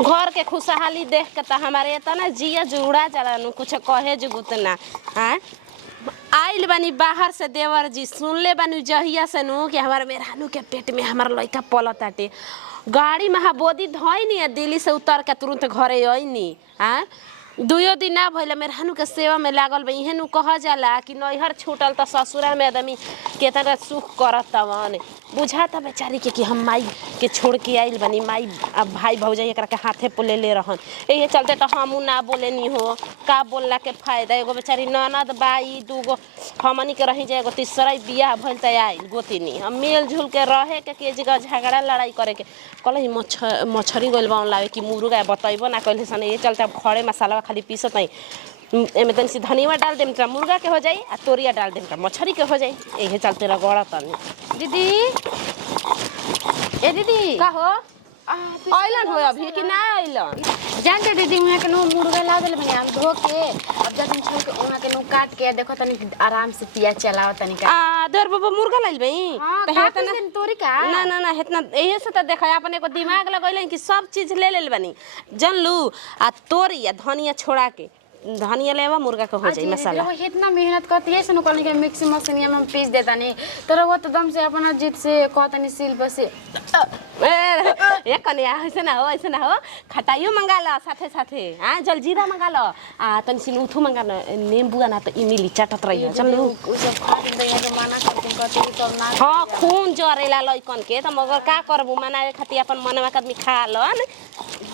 घर के खुशहाली देख के तो हमारे इतना जिया जुड़ा जला कुछ कहे जुगुत ना। हाँ आइल बानी बाहर से देवर जी सुनले बानी जहिया से नु कि हमारे मेहरानू के पेट में हमारा लड़का पलत आटे गाड़ी महाबोदी धोइनी दिल्ली से उतर के तुरंत घरे अइनी। हाँ दुयो दिन ना भइल मेहरानू के सेवा में लागल बा इहे नु कह जाला कि नैहर छूटल त ससुरा में आदमी केतना सुख करत तवन बुझाता बेचारी के कि हम माई के छोड़ के आइल बनी माई अब भाई भौजाई एकरा के हाथे पे ले रहन एहे चलते तो हमू ना बोले नी हो का बोलला के फायदा एगो बेचारी ननद बाई दूगो हमनी के रही जाए एगो तीसरा बियाह भइल त आइल गोतिनी हम मिल जुल के रहे के जगह झगड़ा लड़ाई करे के कहले मछरी गइल बा लावे कि मुर्गा बतइबो ना कहले सन ये चलते अब खड़े मसाला खाली पीसत नहीं एमे तनी सी धनिया डाल देम त मुर्गा के हो जाई आ तोरिया डाल देम त मछरी के हो जाई एहे चलते रगड़ा तनी दीदी ए दीदी का हो आइलन हो अभी कि ना आइलन जानते दीदी वहाँ के नो मुर्गा ला देले बनी हम धो के अब जब दिन छोड़ के वहाँ के नो काट के देखो तनी आराम से पिया चलाओ तनी का देर बाबा मुर्गा लाइल बई त हेतना तोरी का ना हेतना एहे से त देखा अपने को दिमाग लगइले कि सब चीज ले लेल बनी जनलू आ तोरिया धनिया छोड़ा के धनिया लेवा मुर्गा के हो जाई मसाला वो इतना मेहनत करती है सनो कल के मिक्सी मशीन में पीस देता नहीं तर वो तो दम से अपना जित से कहतनी सिल बसे ए कन्या ऐसे ना हो खटाइयो मंगा लो साथे साथे हां जलजीरा मंगा लो आ तनी सी उथू मंगा लो नींबू ना तो इमली चटत रही चल लो उ सब खा दिन दे तो माना करते कहते तो ना हां खून जरेला लइकन के त मगर का करबू मनाए खातिर अपन मनवा के आदमी खा लो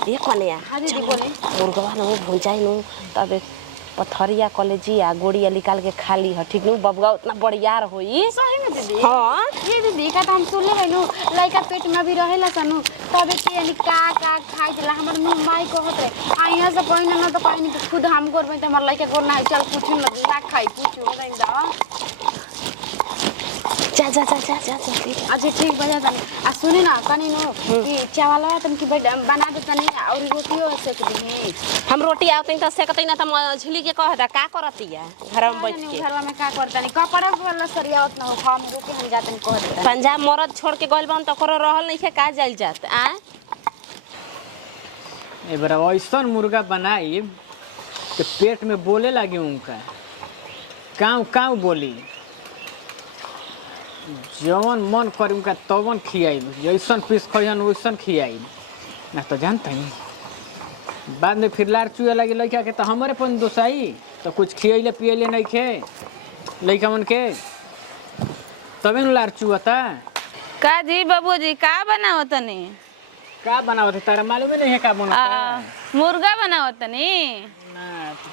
ए कन्या दीदी बोले मुर्गा न भुंजाई नु तबे पथरिया कलेजिया गोड़िया निकाल के खा ली है ठीक नु बबुआ उतना बढ़ियार होई सही में दीदी हां ये दीदी का हम सुन ले नु लइका पेट में भी रहेला सनु तबे के यानी का खाई देला हमर मुंह माई को होते आ यहां से कोई ना तो कोई नहीं खुद हम करबे त हमर लइका को ना चल पूछू ना खाई पूछू नहीं दा जा अच्छा ठीक बजा तनी आ सुने ना तनी नो कि चावल तन की बना दे तनी और रोटियो सेक दी हम रोटी आवते त सेकते ना त झिली के कहता का करतिया घर में बैठ के घर में का करतनी कपड़ा वाला सरिया उतना हो हम रोटी हम जातन कहत पंजाब मरद छोड़ के गइल बन त करो रहल नहीं का जाइल जात आ ए बरा ऐसन मुर्गा बनाई के पेट में बोले लगी उनका काऊ बोली जवन मन करी उनका तवन खियाई जैसन पीस खइहन वैसन खियाई ना तो जानते हैं बाद में फिर लार चुए लगी लड़का के तो हमारे पन दोसाई तो कुछ खियले पियले नहीं खे लड़का मन के तबे न लार चुअता का जी बाबू जी का बनावत तनी का बनावत तारा मालूम नहीं है का बनाता मुर्गा बनावत तनी ना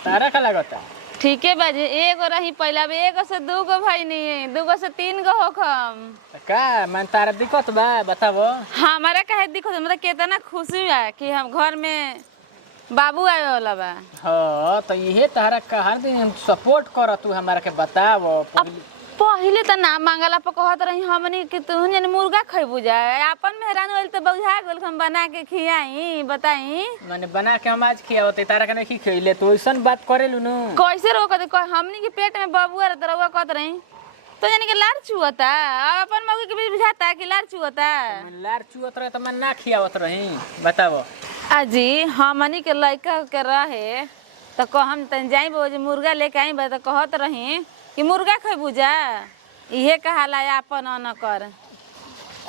तारा का लगता ठीक है बाजी एगो रही पहला बे एगो से दूगो भाई नहीं दूगो से तीन गो होखम का मन तारा दिक्कत बा बताबो हमारा काहे दिक्कत मतलब कितना खुशी बा कि हम घर में बाबू आवे वाला बा हां तो इहे तारा का हर दिन हम सपोर्ट कर तू हमारा के बताबो पहले तो ना मांगला पर कहत रही हमनी कि तू जन मुर्गा खइबू जाए अपन मेहरान होइल तो बौझा गेल हम बना के खियाई बताई माने बना के हम आज खियावते तारा के नहीं खइले तो ऐसन बात करेलु नु कैसे रोकत हमनी के पेट में बाबू आ तरवा कहत रही तो यानी कि लार चुअता अपन मौगी के बीच बुझाता कि लार चुअता लार चुअत रहे तो मैं ना खियावत रही बताबो अजी हमनी के लइका के रहे तो कहम तन जाई बो जे मुर्गा लेके आई बा तो कहत रही कि मुर्गा खइबू जा इहे कहाला अपन न कर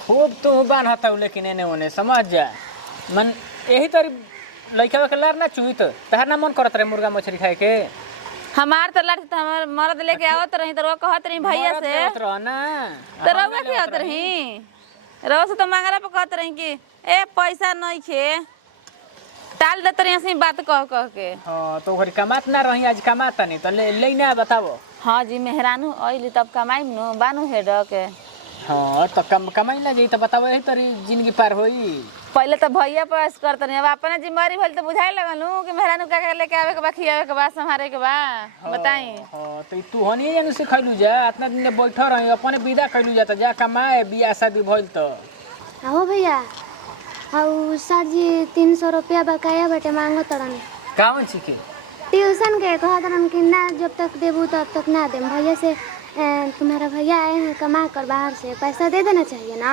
खूब तू बान हताऊ लेकिन एने ओने समझ जा मन यही तरी लइका के लार ना चुई तो तहर ना मन करत रहे मुर्गा मछली खाए के हमार तो लार त हमर मर्द लेके आवत रही तो कहत रही भैया से ना तो रउआ के आवत रही रउआ से तो मांगला पे कहत रही कि ए पैसा नहीं खे टाल देत रही ऐसे बात कह के हां तो ओकरी कमात ना रही आज कमाता नहीं तो ले ना बताबो हाँ जी मेहरानू आइली तब कमाई नु बानू हेड के हां तो कमाई ना जाई तो बताबो यही तरी जिंदगी पार होई पहले तो भैया पास करत नहीं अब अपने जिम्मेवारी भइल तो बुझाए लगलू कि मेहरानू का लेके आवे के बा खियावे के बा संभारे के बा बताई हां तो तू हनी जन से खइलू जा इतना दिन बैठा रही अपने विदा कइलू जा त जा कमाए बियाह शादी भइल तो हो भैया हाउ सर जी 300 रुपया बकाया बटे मांगो तड़न कावन छिके ट्यूशन के कहतरन कि ना जब तक देबू तब तक ना देम भैया से तुम्हारा भैया आए हैं कमा कर बाहर से पैसा दे देना चाहिए ना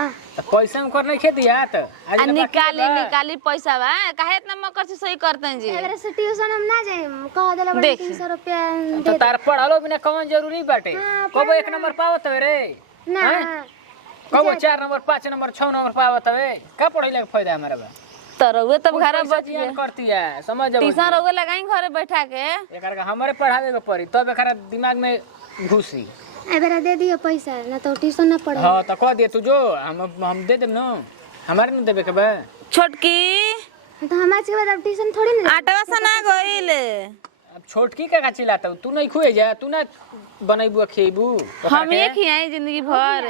पैसा में कर नहीं खेती यात आज निकाली पैसा बा काहे इतना मकर से सही करते हैं जी एबरे से ट्यूशन हम ना जाए कह देला बड़ी देखी। 300 रुपया तो दे तार पढ़ालो बिना कौन जरूरी बाटे हाँ, कबो 1 नंबर पावत हवे रे ना कबो 4 नंबर 5 नंबर 6 नंबर पावत हवे का पढ़ाई के फायदा हमारा बा तो रहुए तब घर में पैसा बच जियान गए करती है समझ जाओ ट्यूशन रहुए लगाई घरे बैठा के एकर का हमारे पढ़ावे के पड़ी तब एकरा दिमाग में घुसी एबरे दे दियो पैसा ना तो ट्यूशन ना पढ़े हां तो कह दे तू जो हम दे देब न हमारे न देबे के बा छोटकी तो हम आज के बाद अब ट्यूशन थोड़ी ना आटवा सना गइल अब छोटकी का चिल्लाता तू नहीं खुए जा तू ना बनैबू खेबू हम ये खियाई जिंदगी भर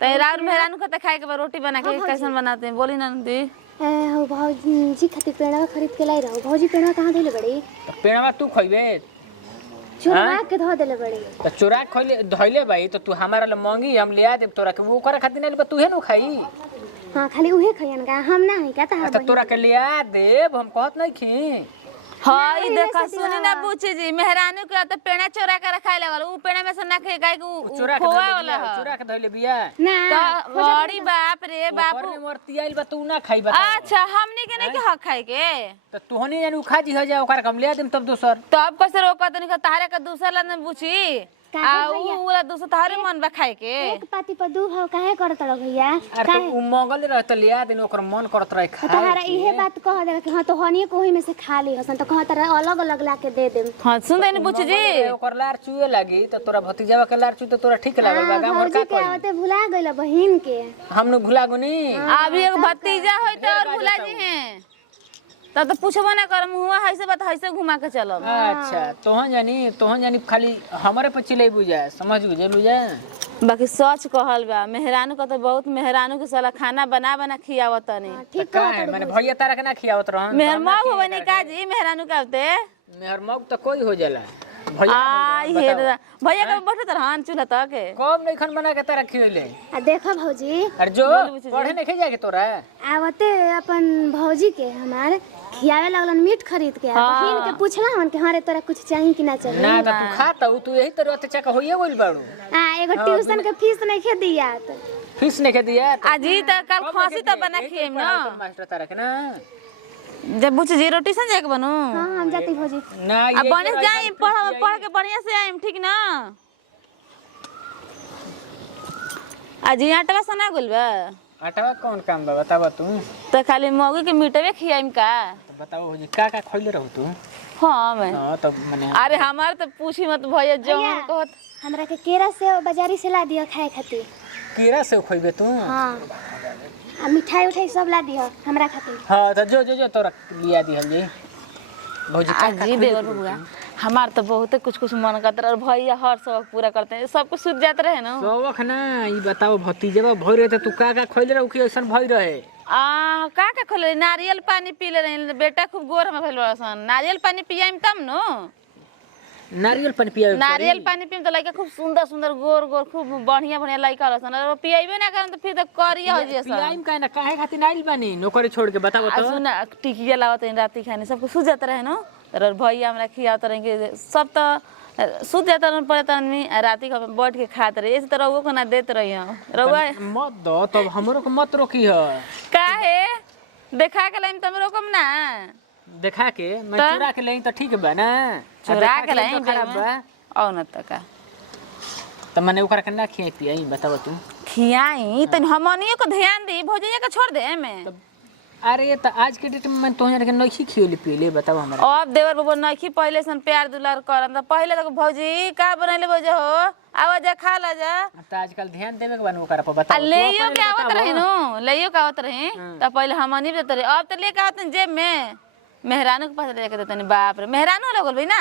तै राउर मेहरानू के खाए के बाद रोटी बना के कैसन बनाते हैं बोली ना दी हो भौजी खातिर पेड़वा खरीद के लाई रहो भौजी पेड़वा कहाँ धइले बड़ी पेड़वा तू खइबे चुरा के धो देले बड़ी तो चुरा के खइले धइले भाई तो तू हमारा ले मांगी हम ले आ देब तोरा के वो करे खातिर नहीं तू है नु खाई हाँ खाली उहे खइयन का हम ना है का तहार तो तोरा के ले आ देब हम कहत नहीं खी हाँ ई देखा सुनी ना पूछी जी मेहरानू के तो पेड़ा चोरा के रखाए लगल उ पेड़ा में से ना खाए गाय के चुरा के खोआ धइले वाला बिया है चुरा के धइले बिया ना तो बड़ी बाप रे बापू बापू मोरती आइल बा तू ना खाई बा अच्छा हमनी के नहीं के हक खाए के तो तोहनी जानी खा जी हो जा ओकर हम ले आ देब तब दोसर तो अब कैसे रोका तनी का तारे का दूसरा ला न पूछी आ उ वाला दूसरा तारे मन बा खाए के एक पाती पर दू भाव काहे करत रहो भैया अरे तो उ मंगल रहत ले आ देन ओकर मन करत रहे खा तहारा इहे बात कह दे कि हां तो हनिए कोही में से खा ली हसन तो कह तारा अलग अलग ला के दे देम हां सुन देनी पूछी जी ओकर लार चुए लागी तो तोरा भतीजावा के लार चुए तो तोरा ठीक लागल बा गांव भौजी का के आवते भुला गइल बहिन के हम नु भुला गुनी अभी एक भतीजा होई तो और भुला जी हैं तब तो पूछबो ना करम हुआ है से बात है से घुमा के चलब अच्छा तोहन जानी खाली हमरे पे चिल्लाई बुझा समझ बुझे बुझा बाकी सच कहल बा मेहरानू का तो बहुत मेहरानू के साला खाना बना बना खियावत तनी ठीक का है माने भैया तारा के ना खियावत रहन मेहर मौग होवे नहीं का जी मेहरानू का होते मेहर मौग तो कोई हो जाला भैया आ हे दादा भैया का बैठत रहन चूल्हा तक कब नहीं खन बना के तारा खियले आ देखो भौजी अरे जो पढ़े नहीं खे जाके तोरा आवते अपन भौजी के हमार खियावे लगलन मीट खरीद के बहिन के पूछला हमन के हारे तोरा कुछ चाहिए कि ना चाहिए ना तो तू खाता तू यही तरह ते चका होइए बोल बाड़ू एगो ट्यूशन के फीस नहीं खे दिया फीस नहीं के दिया आजी त कल खांसी त बना खिएम ना मास्टर तारा के ना जब बुझ जी रोटी सन जाके बनू हाँ हम जाती भौजी ना अब बने जाई पढ़ के बढ़िया से आइम ठीक ना आजी आटवा सना गुल बा आटावा कौन काम बा बतावा तू तो खाली मौगी के मीटवे खियाइम का तो बताओ हो जी का खइले रहू तू हाँ मैं हां तब माने अरे हमार तो पूछी मत भैया जो हम कहत हमरा के केरा से बाजारी से ला दिया खाए खातिर कीड़ा से खइबे तू हाँ आ मिठाई उठाई सब ला दिया हमरा खातिर हां तो जो तोरा लिया दिहल जी भौजी का जी देवर बबुआ हमार तो बहुत कुछ कुछ मन करता रहे और भैया हर शौक पूरा करते हैं सब कुछ सूझ जाते रहे ना शौक ना ई बताओ भतीजवा भई रहे तू का खइले रहू कि ऐसन भई रहे का खोले नारियल पानी पी ले रहे बेटा खूब गोर में भइल बड़सन नारियल पानी पियाइम तब नो नारियल पानी पियावे नारियल पानी पीम तो लइका खूब सुंदर सुंदर गोर गोर खूब बढ़िया बढ़िया लइका रहसन और पियाइबे ना करन तो फिर तो करिया हो जैसा पियाइम का ना काहे खातिर नाइल बानी नौकरी छोड़ के बताओ तो सुना टिकिया लावत राती खाने सब कुछ सूझ जाता रहे ना और भैया हमरा खियावत रहे सब तो सूझ जाता रहे पड़े तनी राती का बैठ के खात रहे इस तरह वो को ना देत रही रउआ मत दो तब हमरो को मत रोकी ह काहे देखा के लाइन तुम रोकम ना देखा के मैं चुरा के लई तो ठीक बा ना चुरा के लाइन खराब बा औ न त का त मने ओकरा के ना खियाई पियाई बताओ तू खियाई तनी हमनियो को ध्यान दी भौजैया के छोड़ दे में अरे त आज के डेट में मैं तोहरा के नइखी खियोली पियले बताओ हमरा अब देवर बाबू नइखी पहले सन प्यार दुलार करन त पहले तक भौजी का बनैले भौजा हो आवा जा खा ला जा त आजकल ध्यान देवे के बन ओकरा पर आ बताओ लेयो के आवत रही नु लेयो के आवत रही त पहले हमनी देत रही अब त लेके आवत जेब में मेहरानू के पास लेके देतनी बाप रे मेहरानू लगल भई ना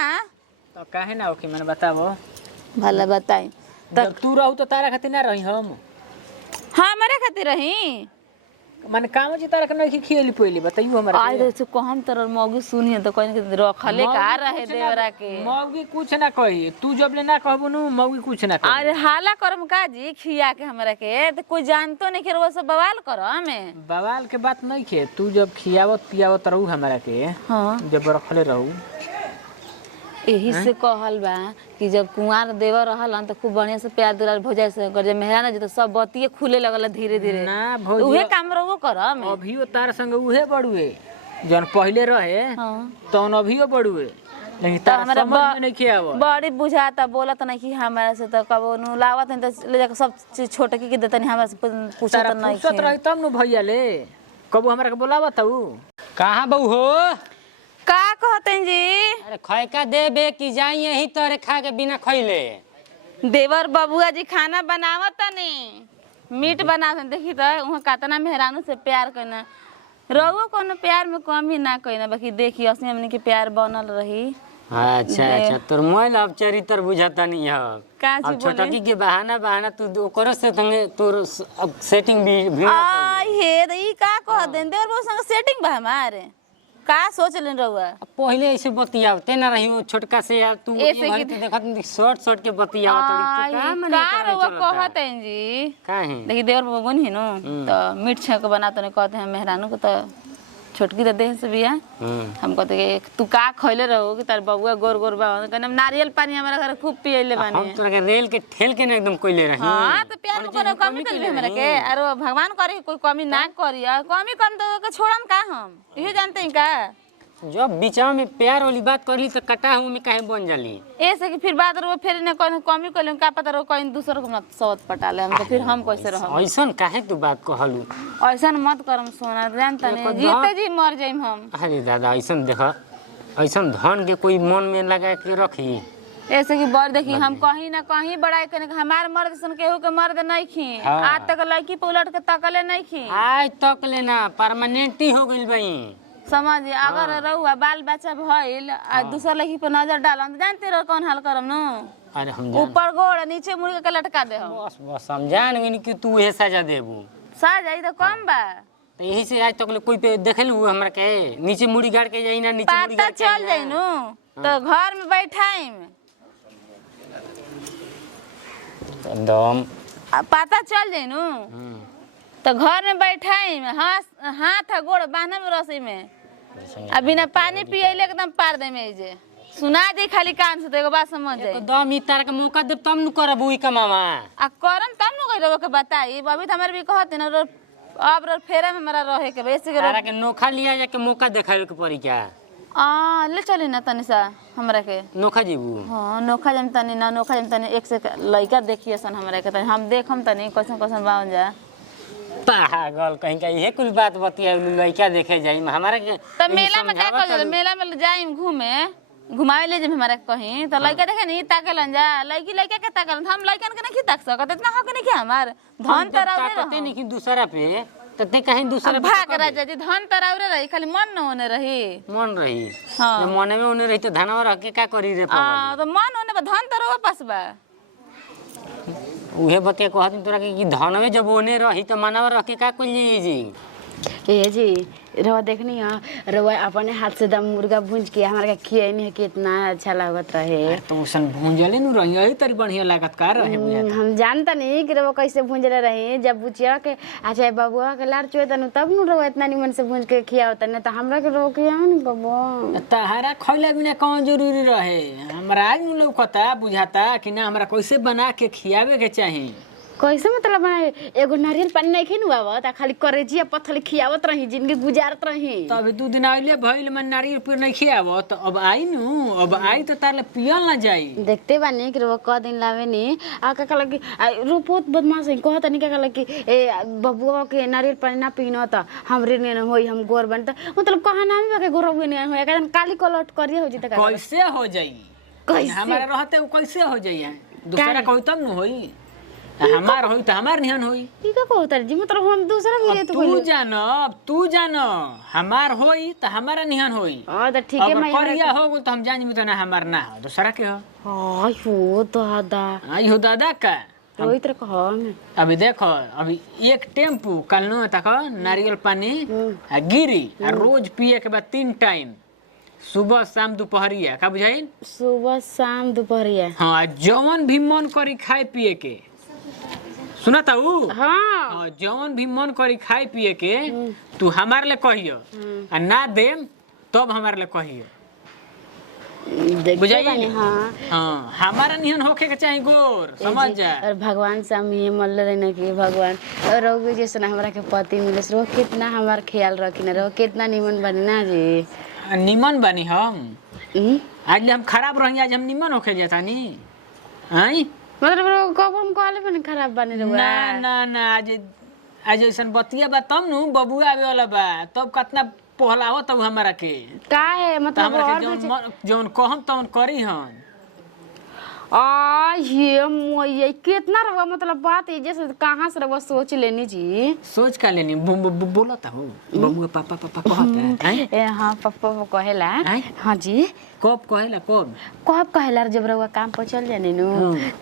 तो काहे ना ओके मैंने बताओ भला बताई जब तू रहू तो तारा खातिर ना रही हम हमरे खातिर रही माने काम जी तारा के नइखी खियोली पियली बताइयो हमरा आज से कहम तरह मौगी सुनिए तो कहीं के रखले का रहे देवरा के मौगी कुछ ना कही तू जब ले ना कहबू नु मौगी कुछ ना कही अरे हाला करम का जी खिया के हमरा के तो कोई जानतो नहीं के वो सब बवाल करो हमें बवाल के बात नहीं खे तू जब खियावत पियावत रहू हमरा के हाँ जब रखले रहू यही से कहल बा कि जब कुंवार देवर रहलन तो खूब बढ़िया से प्यार दुलार भौजाई से कर, जब मेहरान जी तो सब बतिये खुले लगल धीरे धीरे। ना भौजी उहे काम रहो करम। अभियो तार संग उहे बड़ुए जौन पहले रहे हाँ। तौन अभियो बड़ुए, लेकिन तो तार हमारा समझ में नहीं किया वो। बड़ी बुझाता बोलत नहीं कि हमारे से तो कबो नु लावत नहीं तो ले जाकर सब चीज छोटकी के देता नहीं, हमारे से पूछत तारा नहीं फुर्सत रही तब न भैया ले कबू हमरा के बोलावत हऊ। कहाँ बहू हो? का कहते जी? अरे खैका देबे कि जाई यही तोरे खा के बिना खैले। देवर बबुआ जी खाना बनावत तनी, मीट बनावत, देखी तो वहाँ कतना मेहरानू से प्यार करना, रहुओ कोनो प्यार में कमी ना करना, बाकी देखी असली हमनी के प्यार बनल रही। अच्छा अच्छा, तोर मोबाइल अब चरित्र बुझाता नहीं है। का अब छोटकी के बहाना तू ओकरो से तंगे तोर अब सेटिंग भी आई हे ई का कह देन देवर बबुआ संग सेटिंग बा हमारे, का सोच लेन रहुआ? पहले ऐसे बतियावते ना रही, वो छोटका से यार तू ऐसे ये की- देखत शॉर्ट के बतियावत रही। तो का मने का रहुआ कहते हैं जी? काहे देखी देवर बबुआ नहीं नो तो मीट छक बनाते ने कहते हैं मेहरानू को, तो छोटकी तो देह से बिया हम कहते कि तू का खइले रहो कि तार बबुआ गोर गोर बा, कहने नारियल पानी हमारा घर खूब पियले बानी। हम तोरा के रेल के ठेल के ना एकदम कोइले रही। हाँ तो प्यार में कोनो कमी कर हमरा के, अरे भगवान करे कोई कमी ना करी, कमी कम तो के छोड़म का हम इहे जानते हैं का? जब बीचा में प्यार वाली बात करली तो कटा हूँ में काहे बन जाली। ऐसे कि फिर बात रो फिर ने कोनो कमी कर का पता रो कोई दूसर को मत सवत पटा ले हम, तो फिर हम कैसे रहम? ऐसन काहे तू बात कहलू? ऐसन मत करम सोना, जानता नहीं जीते जी मर जाइम हम। अरे दादा ऐसन देख, ऐसन धन के कोई मन में लगा के रखी। ऐसे कि बर देखी हम कहीं ना कहीं बड़ाई करने हमार मर्द सन केहू के मर्द नहीं खी, हाँ। आज तक लड़की पे उलट के तकले नहीं खी। आज तक लेना परमानेंट ही हो गइल बई। समझ अगर रहुआ बाल बच्चा भइल आ दूसर लड़की पे नजर डालम तो जानते रहो कौन हाल करम नु? अरे हम जान ऊपर गोड़ नीचे मुड़ के लटका दे हम। बस बस हम जान गइनी कि तू ये सजा देबू। सर जाई तो कम बा, तो यही से आज तक ले कोई पे देखलू हमरा के नीचे मुड़ी गाड़ के जाई ना, नीचे मुड़ी पता गाड़ के चल जाई नु तो घर में बैठाइम, एकदम पता चल जाई नु तो घर में बैठाइम, हाथ गोड़ बांधम रस्सी में, आ बिना पानी पियले एकदम पार दे में जे सुना दे खाली कान से, तो एगो बात समझ जाए। एकदम ई तार के मौका देब तब न करबू ई कमावा। आ करम तब न कहि रहो के बताई, अभी तो हमारे भी कहते ना अब फेरा में हमारा रहे के वैसे के तारा के नोखा लिया जाके मौका देखावे के पड़ी क्या? ले चली ना तनी सा हमरा के। नोखा जीबू? हाँ नोखा जम तनी ना, नोखा जम तनी एक से लड़का देखिए सन हमरा के, तनी हम देखम तनी कैसन कैसन बावन जा। पागल कहीं का इहे कुल बात बतिया लड़का देखे जाई हमारा के। तो मेला में क्या कर, मेला में जाइम घूमे घुमावे ले जब हमारा कहीं तो लड़का देखे नहीं ताकलन जा, लड़की लड़का के ताकलन, हम लड़कन के नहीं ताक सकत, इतना हक नहीं क्या हमार धन तराउरे ताकते नहीं कि दूसरा पे तते कहीं दूसरा पे भाग राजा जी धन तराउरे रही, खाली मन न होने रही। मन रही हाँ। जब मने में होने रही तो धनवा रख के का करी रे पागल? तो मन होने बा धन तरो पास बा। उहे बतिया कहत तोरा के कि धनवे जब ओने रही तो मनवा रख के का कइली जी? ए जी रवा देखनी है, रवा अपने हाथ से दम मुर्गा भूंज के हमारे का खियाई है, कितना अच्छा लागत रहे। तो उसन भूंजले नु रही यही तरी बढ़िया लागत का रहे बुझाता। हम जानता नहीं कि रवा कैसे भूंजले रही, जब बुचिया के अच्छा बबुआ के लार चुए तनु तब नु रवा इतना निमन से भूंज के खियावता, नहीं तो हमरा के रवा खियाओ नहीं बबुआ। तहरा खइला बिना कौन जरूरी रहे? हमरा आज नु लौकता बुझाता कि ना हमरा कैसे बना के खियावे के चाही। कैसे मतलब बनाए? एगो नारियल पानी नहीं खिनु आवत, खाली करेजिया पत्थर खियावत रही, जिंदगी गुजारत रही। तो अभी 2 दिन आइले भइल मन नारियल पीर नहीं खियावो तो अब आई नु, अब आई तो तारले पियल ना जाई। देखते बानी कि रवा क दिन लावे नी आ का कहला कि रोपोत बदमाश है, कहता नहीं का कहला कि ए बबुआ के नारियल पानी ना पीनो त हमरे ने होई, हम गोर बन त मतलब कहा नाम के गोरवे ने होई, एकदम काली कलट करिए हो जित का कैसे हो जाई? कैसे? हमारा रहते वो कैसे हो जाई? दूसरा कोई तब न होई, हमार होई तो हमार निहन होई। की का कहता जी मतलब हम दूसरा भी अब तू जानो हमार होई तो हमारा निहन होई। हां तो ठीक है अगर मैं करिया हो तो हम जानी तो ना हमार ना हो, दूसरा के हो। हां हो दादा आई हो दादा का रोई तरह कहा मैं। अभी देखो अभी एक टेम्पू कलनो तक नारियल पानी आ गिरी आ रोज पिए के बाद 3 टाइम, सुबह शाम दोपहरिया, का बुझाइल? सुबह शाम दोपहरिया। हाँ जौन भी मन करी खाए पिए के, सुना था उ? हाँ जौन भी मन करी खाए पिए के तू हमार ले कहियो, आ ना देम तब हमार ले कहियो। बुझाइए हाँ हाँ हमारा निहन होखे के चाहे गोर समझ जा और भगवान से हम ये मल्ल रहे कि भगवान और रघु जैसे हमरा के पति मिले रो कितना हमार ख्याल रखी रो कितना निमन बनी ना जी। निमन बनी हम हम्म? आज हम खराब रही आज हम निमन होके जाता नी आई मतलब कब हम कहले बनी खराब बने रे ना ना ना आज ऐसन बतिया बा तब नु बबुआ आवे वाला बा तब कितना पहलाव तब हमरा के का है मतलब हमरा और के जौन कहम तौन करी हम ये कितना रवा मतलब बात है जैसे कहाँ से रवा सोच लेनी जी। सोच का लेनी बोलता हूँ बबुआ पापा पापा कहता है ए हाँ पप्पा कहेला हाँ जी कब कहेला कब कब कहेला जब रवा काम पर चल जाने नु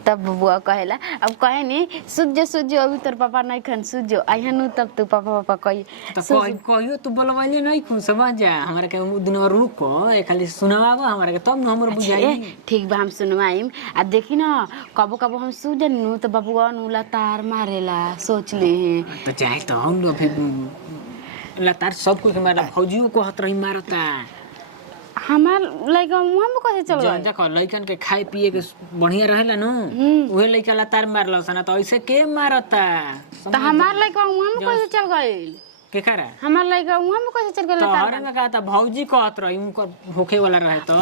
तब बबुआ कहेला अब कहे नी सूझो अभी तोर पापा नहीं खन सूझो आइहा नु तब तू पापा कही तो कहियो तू बोलवाइले नहीं खु समझ जा हमरा के दिन रुको खाली सुनावा हमरा के तब न हमर बुझाई ठीक बा हम सुनवाइम आ देखी ना कबो कबो हम सूझन नु तो बबुआ नु लतार मारेला सोच ले हैं तो चाहे तो हम लोग फिर लतार सब कुछ मारला फौजियों को हत रही मारता हमार लइका मुंह में कैसे चल गए देखो लइकन के खाए पिए के बढ़िया रहेला नु उहे लइका लतार मारला सना तो ऐसे के मारता तो हमार लइका मुंह में कैसे चल गए के करा हमार लइका मुंह में कैसे चल गए तो हरे में कहता भौजी कहत रही उनकर होखे वाला रहे तो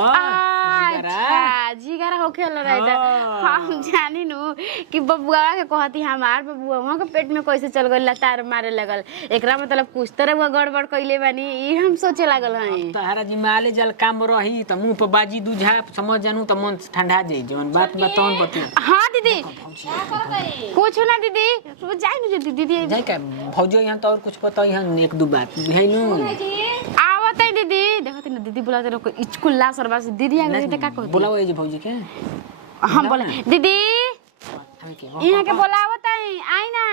अच्छा जिगरा होखे वाला रहे तो हम जानी नु कि बबुआ के कहती हमार बबुआ वहां के पेट में कैसे चल गइल लतार मारे लगल एकरा मतलब कुछ तरह वो गड़बड़ कइले बानी ई हम सोचे लागल हई तहरा जी माले जल काम रही त मुंह पर बाजी दूझा समझ जानू त मन ठंडा जाई जवन बात बताऊं बती हां दीदी कुछ ना दीदी वो जाई नु दीदी जाई का भौजो यहां तो और कुछ बताई हम एक दो बात बुझाइनु आवत है दीदी देखत ना दीदी बुलाते रो स्कूल ला सरबा से दीदी आ गई त का कहती बोलाओ ये भौजी के हम बोले दीदी यहाँ के बोलावत है आई ना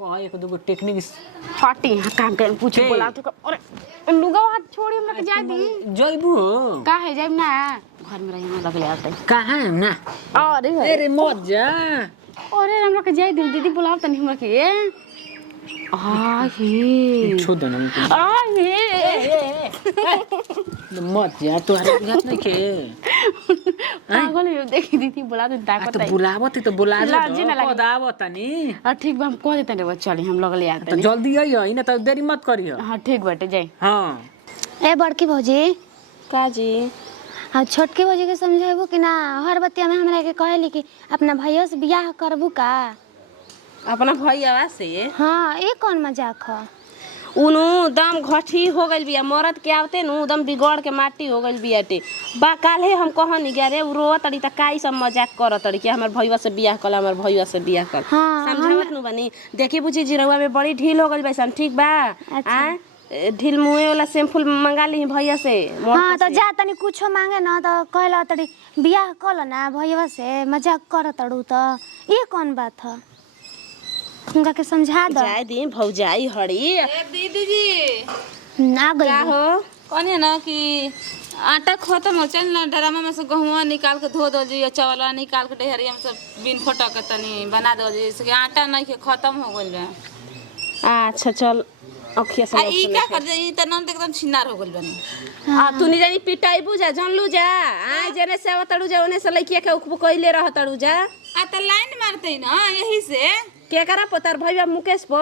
कह एक दो टेक्निक फटी यहाँ काम कर पूछ बोला तो अरे लुगा हाथ छोड़ी हमरा के जाई दी जइबू का है जाइब ना घर में यहाँ लगले आते कहां ना अरे अरे मत जा अरे हमरा के जाई दी दीदी बुलाव तनी हमरा के आ हे छो दे ना आ हे मत जा तो हाथ नहीं के पागल है देखी दीदी बुला दे ताकत तो बुलावत तो बुला लाजी ना दे लगे। दावत नी ठीक बा हम कह देते रे चली हम लगले आते तो जल्दी आई ना तो देरी मत करियो हां ठीक बाटे जाई हां ए बड़की भौजी का जी हाँ छोटकी भौजी के समझेबू कि ना हर बतिया में हमरा के कहली कि अपना भैया से बियाह करबू का अपना भैया से हाँ ये कौन मजाक है उनु दम घठी हो गइल बिया मरद के आवते नु दम बिगड़ के माटी हो गइल बियाटे बा काले हम कहनी गे रे उ रो तड़ी त काई सब मजाक कर तड़ी कि हमर भईवा से बियाह कल हमर भईवा से बियाह कर हाँ, समझावत नु बनी देखी बुझी जिरवा में बड़ी ढील हो गइल बैसन ठीक बा आ ढील मुए वाला शैम्पू मंगा ली भैया से हाँ तो जा तनी कुछो मांगे ना तो कहला तड़ी बियाह कल ना भैया से मजाक कर तड़ू तो ये कौन बात है उनका के समझा दो जाय दी भौजाई हड़ी दीदी जी ना गई का हो कहनी ना कि आटा खत्म हो चल ना ड्रामा में से गहुआ निकाल के धो दो जी चावल निकाल के डेहरिया में से बिन फोटा के तनी बना दो जी इसके आटा नहीं के खत्म हो गइल बा अच्छा चल अखिया से ई का कर दे ई त नन एकदम छिनार हो गइल बानी आ तू नि जानी पिटाई बुझा जानलू जा आ जने से आवतड़ू जा ओने से लइकिया के उखबु कइले रहतड़ू जा आ त लाइन मारते ना यही से के करा पतार भईया मुकेश पो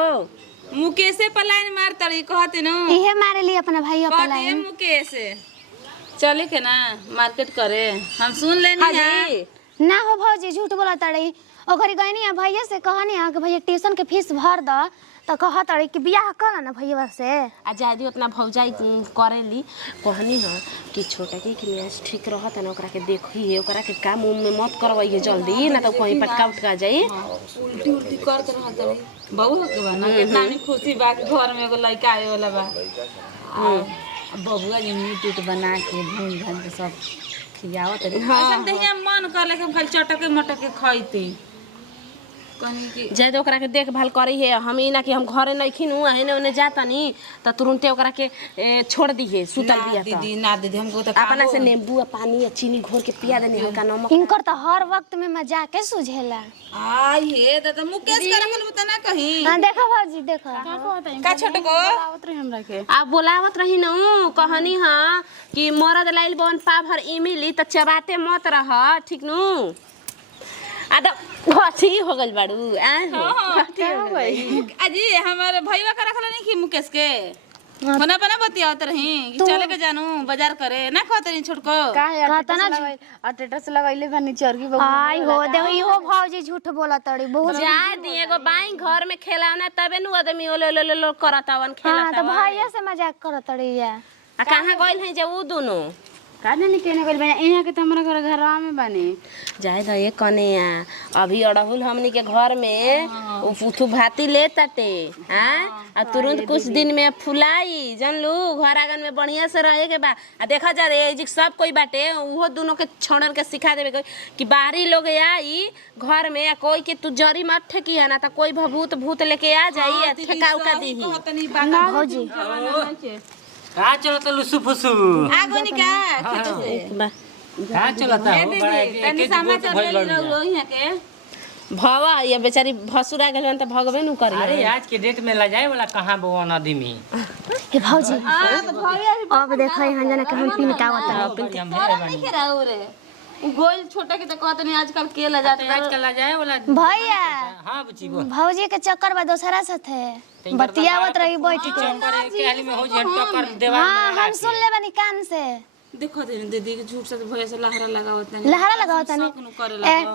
मुकेशे पर लाइन मारतड़ी कहते न इहे मारे लिए अपना भैया कहते पलाई मुकेश चले के ना मार्केट करे हम सुन लेनी हाँ है जी ना हो भौजी झूठ बोला तड़ी ओकरी गईनी है भैया से कहनी है कि भैया ट्यूशन के फीस भर द तो कह तड़ी कि बियाह कर ना भैया से आ जादी उतना भौजाई करेली कहनी ह कि छोटा के क्लास ठीक रहत न ओकरा के देखी है ओकरा के काम उम में मत करवाइए जल्दी ना तो कहीं पटका उठका जाई उल्टी उल्टी करते रहत बहू के बा ना कितना नहीं खुशी बा कि घर में एगो लड़का आए वाला बा बबुआ जी मीट उट बना के भून भान के सब खियावत रही ऐसा देखिए मन कर ले हम खाली चटके मटके खइते कहीं कि जे ओकरा के देखभाल करी है हम ई ना कि हम घरे नइखिन हूँ एने ओने जातनी त तुरंते ओकरा के छोड़ दी है सुतल बिया त ना दीदी हमको तो अपना से नींबू आ पानी आ चीनी घोर के पिया देनी हल्का नमक इनकर तो हर वक्त में मजाक के सुझेला। आई हे दादा मुकेश का रखल बता ना कहीं हाँ देखो भौजी देखो का छोटे को आवत रही हमरा के आप बोलावत रही न कहनी हाँ कि मरद लाइल बन पा भर इमिली त चबाते मत रह ठीक नु आ त घसी हो गइल बाड़ू आ अजी हमारे भईवा का रखल नहीं कि मुकेश के होना बना बतियावत रही कि चले के जानू बाजार करे ना कहते नहीं छोटको कहता ना स्टेटस लगैले बानी चरगी बबू आई हो देखो इहो भौजी झूठ बोला तड़ी बहुत। जा दी एगो बाई घर में खेलावना तबे नु आदमी ओलो लो लो करतावन हाँ तो खेलतावन भैया से मजाक करत तड़ी या। आ कहां गइल है जे उ दोनों काने नहीं केने गइल बानी इहां के त हमरा घरवा में बानी जाए द ये कने आ अभी अड़हुल हमनी के घर में उ फुथु भाती ले तटे हां आ तुरंत कुछ दिन में फुलाई जानलू घर आंगन में बढ़िया से रहे के बा आ देखा जा रे जी सब कोई बाटे उहो दोनों के छोड़न के सिखा देबे कि बाहरी लोग आई घर में आ कोई के तू जरी मत ठेकी है ना त कोई भभूत भूत लेके आ जाई आ ठेका उका दीही भौजी का चलता लुसु फुसु आगो निका बा का चलता हो बड़ा तनी समाचार ले लो यहां के भवा ये बेचारी भसुरा गेलन त भगबे नु करी अरे आज के डेट में लजाए वाला कहां बवन आदमी हे भौजी अब देखो यहाँ जना के हम पिन का बता नहीं के रहू रे गोल छोटा के त कहत नहीं आजकल के ले जात आज के लजाए वाला भैया हां बुची गो भौजी के चक्कर बा दोसरा साथे बतियावत रही बैठ के के हाली में हो जे टक्कर देवा हाँ हम सुन ले बानी कान से देखो दीदी के झूठ से भैया से लहरा लगावत नहीं लहरा लगावत नहीं कोनो करे लगा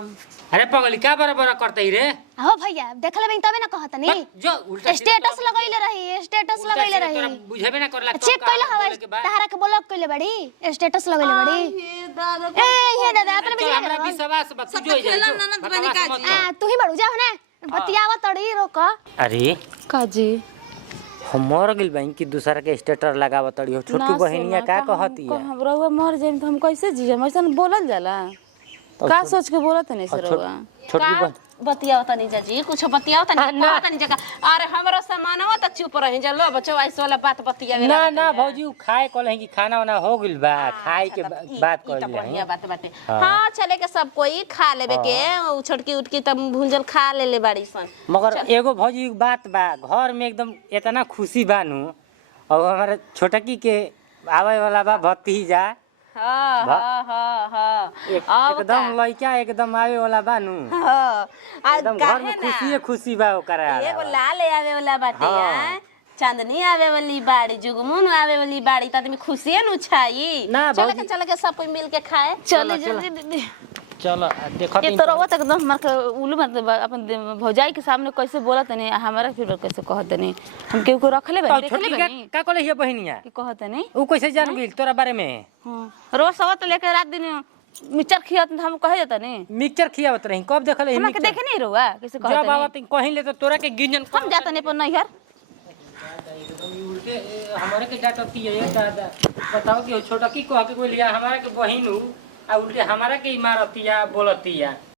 अरे पगली का बराबर करतई रे हो भैया देख ले तबे ना कहत नहीं जो उल्टा स्टेटस लगैले रही स्टेटस लगैले तोरा रही बुझेबे ना करला चेक कइले हवा तहरा के ब्लॉक कइले बड़ी स्टेटस लगैले बड़ी हे दादा ए हे दादा अपने चल हमरा विश्वास बा तू जो खेला ननद बनी का तू ही बड़ू जाओ ना बतियावत तड़ी रोक अरे काजी हम मर गेल बहन की दूसरा के स्टेटर लगावत तड़ी हो छोटू बहनिया का कहती है हमरा हुआ मर जाइम तो हम कैसे जियम ऐसा बोलल जाला का सोच के बोलत नहीं सर हुआ छोटू बहन बतियाओ तनी जाजी कुछ बतियाओ तनी कहत तनी जगह अरे हमरो सामानवा त चुप रही जा लो बच्चो ऐसे वाला बात बतियावे ना ना भौजी उ खाए कहले हैं कि खाना वाना हो गेल बा खाए के बात कर ले बढ़िया बात बाटे हां चले के सब कोई खा लेबे के उ छोटकी उटकी त भुंजल खा ले बाड़ी सन मगर एगो भौजी बात बा घर में एकदम इतना खुशी बानू और हमारे छोटकी के आवे वाला बा भतीजा हां हां हां हां एकदम लइका एकदम आवे वाला बानू एकदम घर में खुशी खुशी बा ओकरा एगो लाल आवे वाला बाटे हैं चांदनी आवे वाली बाड़ी जुगमुन आवे वाली बाड़ी त आदमी खुशिये नु छाई ना चले के सब कोई मिल के खाए चले जल्दी दीदी चलो देखो ये तो रोवा तक एकदम मार उल्लू मार अपन भौजाई के सामने कैसे बोलत नहीं हमारा फिर कैसे कहत नहीं हम केहू को रखले बनी देखले बनी का कहले है बहनिया कि कहत नहीं उ कैसे जान गेल तोरा बारे में हां रोज सवत लेके रात दिन मिक्सचर खियात हम कहे जाता नहीं मिक्सचर खियावत रही कब देखले है हमरा के देखे नहीं रोवा कैसे कहत जब आवत कहीं ले तो तोरा के गिंजन हम जाता नहीं पर नहीं यार उल्टे हमारे के डाटती है दादा बताओ कि छोटा की कह के बोलिया हमारा के बहिन आ उल्टे हमारा के इमारतिया बोलतिया